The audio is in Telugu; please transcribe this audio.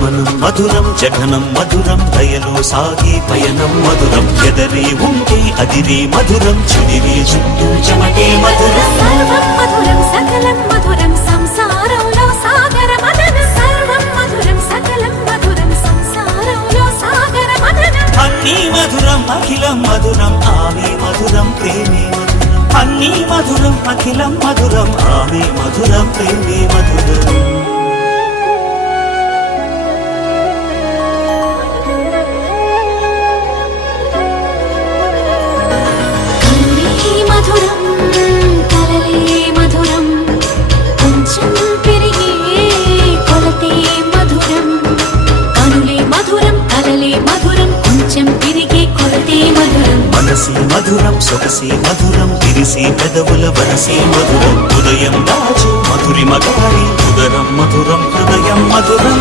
గమనం మధురం జగనం మధురం దయలో సాగే పయనం మధురం ఎదరి ఉంటే అదిరే మధురం చిదిరి చుట్టూ చెమటే మధురం సర్వం మధురం సకలం మధురం సంసారంలో సాగర మదనం సర్వం మధురం సకలం మధురం సంసారంలో సాగర మదనం అన్నీ మధురం అఖిలం మధురం ఆమె మధురం ప్రేమే మధురం అన్నీ మధురం అఖిలం మధురం ఆమె మధురం ప్రేమే మధురం మనసి మధురం సొగసి మధురం విరిసి పెదవుల వరసి మధురం ఉదయం దాచి మధురి మగారి ఉదరం మధురం హృదయం మధురం